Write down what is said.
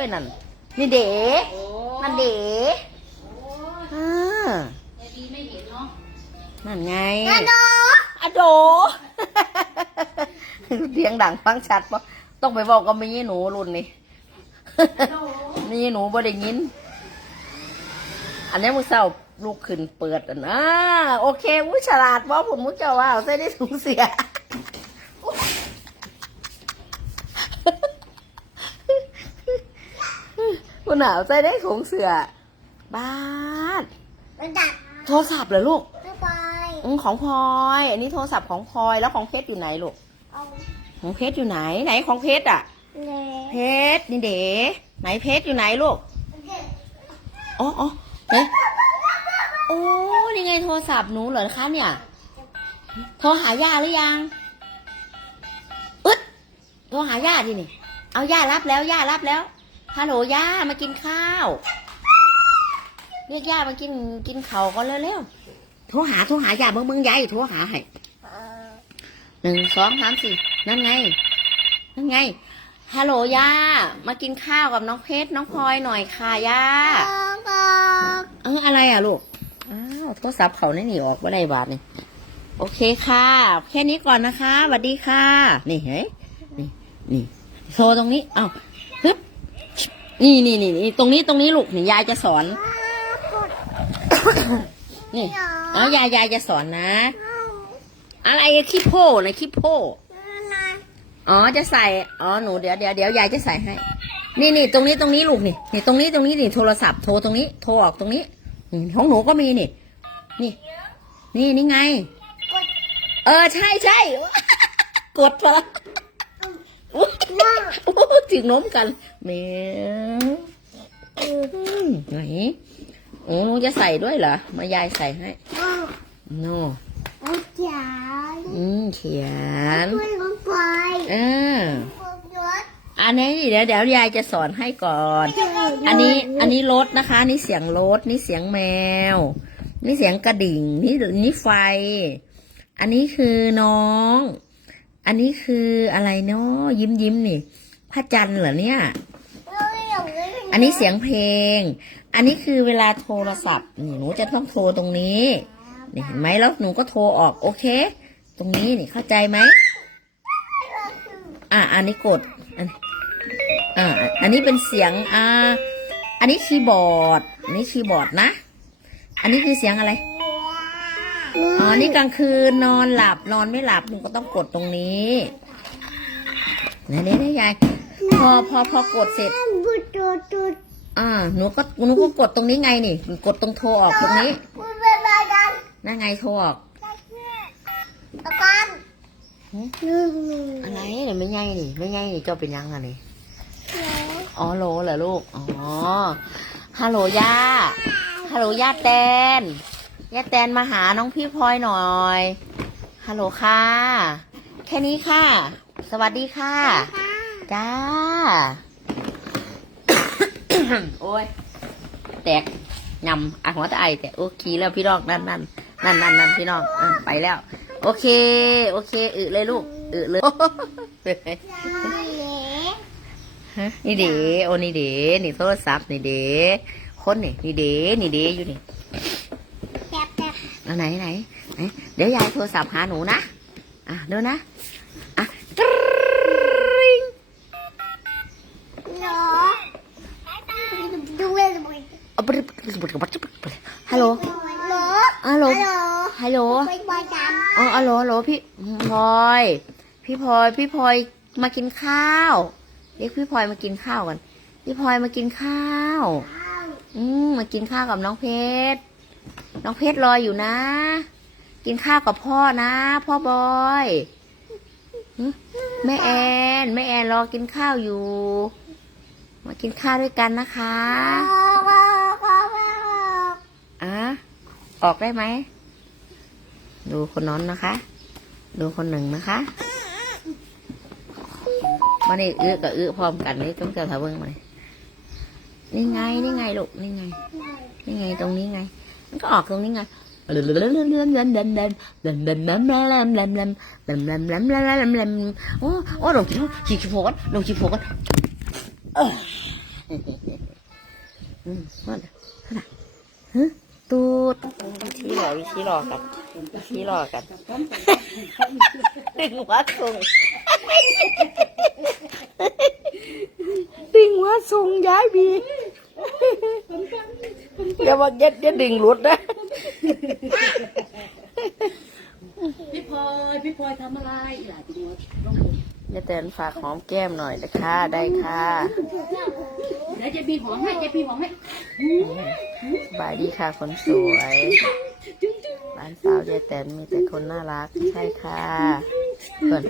ด้วยนั่นนี่เด๋โอ้นั่นเด๋อ่าแต่ดีไม่เห็นเนาะนั่นไงกระโดดอะโดเสียงดังฟังชัดปะต้องไปบอกกับมีหนูรุ่นนี้มีหนูบ่ได้ยิน อันนี้มึงเศร้าลูกขึ้นเปิดอะนะโอเคอุ้ยฉลาดว่าผมมุกเจ้าว่าใส่ได้สูงเสีย คุณหนาวใส่ได้สูงเสือ บ้านกระดับโทรศัพท์เหรอลูกไม่ไปอืมของพลอย อันนี้โทรศัพท์ของพลอยแล้วของเพชรอยู่ไหนลูก เอาของเพชรอยู่ไหน ไหนของเพชรอะ เลยเพชรนี่เด๋ไหนเพชรอยู่ไหนลูก อ๋ออ๋อเอ๊ะโอ้นี่ไงโทรศัพท์หนูเหรอคะเนี่ย โทรหาย่าหรือยังอึดโทรหาย่าดินี่ เอาย่ารับแล้วย่ารับแล้ว ฮัลโหลย่ามากินข้าว เรียกย่ามากินกินข้าวก่อนเร็วๆโทรหาโทรหาย่าเบิ่งเบิ่งยายโทรหาให้เออหนึ่งสองสามสี่นั่นไงนั่นไงฮัลโหลย่ามากินข้าวกับน้องเพชรน้องพลอยหน่อยค่ะย่าก็เอออะไรอะลูกอ้าวโทรศัพท์เขาในนี่ออกว่าได้บาทนี่โอเคค่ะ แค่นี้ก่อนนะคะสวัสดีค่ะ นี่เฮ้ยนี่นี่โชว์ตรงนี้เอ้าฮึบ นี่นี่นี่นี่ตรงนี้ตรงนี้ลูกนี่ยายจะสอน นี่เอายายยายจะสอนนะ อะไรอะขี้โพนะขี้โพอ๋อจะใส่อ๋อหนูเดี๋ยวเดี๋ยวเดี๋ยวยายจะใส่ให้ นี่นี่ตรงนี้ตรงนี้ลูกนี่นี่ตรงนี้ตรงนี้นี่โทรศัพท์โทรตรงนี้โทรออกตรงนี้อืมของหนูก็มีนี่นี่นี่นี่ไง เออใช่ใช่กดมาอุ๊ย อุ๊ยถึงน้มกันแหมอืมไหนโอ้หนูจะใส่ด้วยเหรอ มายายใส่ให้โน่เอาจ๋าอืมเขียนช่วยของไปเออผมยศอันนี้เดี๋ยวเดี๋ยวยายจะสอนให้ก่อน อันนี้อันนี้รถนะคะ นี่เสียงรถนี่เสียงแมว นี่เสียงกระดิ่ง นี่นี่ไฟ อันนี้คือน้อง อันนี้คืออะไรเนาะยิ้มยิ้มนี่พระจันทร์เหรอเนี่ย อันนี้เสียงเพลง อันนี้คือเวลาโทรศัพท์นี่หนูจะต้องโทรตรงนี้นี่เห็นไหมแล้วหนูก็โทรออกโอเค ตรงนี้นี่เข้าใจไหมอะอันนี้กดอันอ่าอันนี้เป็นเสียงอ่าอันนี้คีย์บอร์ดอันนี้คีย์บอร์ดนะ อันนี้คือเสียงอะไร อ๋อนี่กลางคืนนอนหลับนอนไม่หลับหนูก็ต้องกดตรงนี้นี่นี่นี่ยายพอพอพอกดเสร็จบุตรจุดอ่าหนูก็หนูก็กดตรงนี้ไงนี่ กดตรงโทรออกตรงนี้พูดเป็นอะไรกันนั่นไงโทรออกตะกันอะไรเนี่ยไม่ไงนี่ไม่ไงนี่เจ้าเป็นยังไงนี่อ๋อโหลเหรอลูก อ๋อฮัลโหลย่าฮัลโหลย่าแตน ย่าแตนมาหาน้องพี่พลอยหน่อย ฮัลโหลค่ะ แค่นี้ค่ะ สวัสดีค่ะ จ้า โอ้ย แตกยำอะหัวตะไอแต่โอเคแล้วพี่น้องนั่นนั่นนั่นนั่นนั่นพี่น้องอะไปแล้ว โอเค โอเค อึเลยลูก อึเลยฮะนี่เด๋โอ้นี่เด๋นี่โทรศัพท์นี่เด๋คนนี่นี่เด๋นี่เด๋อยู่นี่แป๊บแป๊บ เอาไหนไหนไหน เดี๋ยวยายโทรศัพท์หาหนูนะ อะเดี๋ยวนะ อะกริ๊งเนาะดูเลยดูเลยเอาไปฮัลโหลเหรอฮัลโหล ฮัลโหล ฮัลโหลไปบอยกันอ๋อฮัลโหลฮัลโหลพี่พลอย พี่พลอย พี่พลอยมากินข้าว เรียกพี่พลอยมากินข้าวกัน พี่พลอยมากินข้าว อืมมากินข้าวกับน้องเพชร น้องเพชรรออยู่นะ กินข้าวกับพ่อนะ พ่อบอยแม่แอนแม่แอนรอกินข้าวอยู่ มากินข้าวด้วยกันนะคะอะออกได้ไหม ดูคนนั้นนะคะ ดูคนหนึ่งนะคะวันนี้อื้อกับอื้อพร้อมกันนี่ต้องเจ้าทาเบิ้งมนี่ไงนี่ไงลูกนี่ไงนี่ไงตรงนี้ไง มันก็ออกตรงนี้ไงโอ้โอ้หนเดินเดินเดินเดินเดินเดินเดินดินเดินเดินเดินเดินเดินเดินเดินเดินเดินเดินเดินเดินเดินเดินดินเดินเดิดินเดินเดิ อย่าว่าเย็ดเย็ดดึงรถนะ พี่พลพี่พลทำอะไรอีหาจิงร้อย่าแตนฝากหอมแก้มหน่อยนะคะ ได้ค่ะ เดี๋ยวจะมีหอมให้จะมีหอมให้บายดีค่ะคนสวยร้านสาวยายแตนมีแต่คนน่ารัก ใช่ค่ะเพื่อน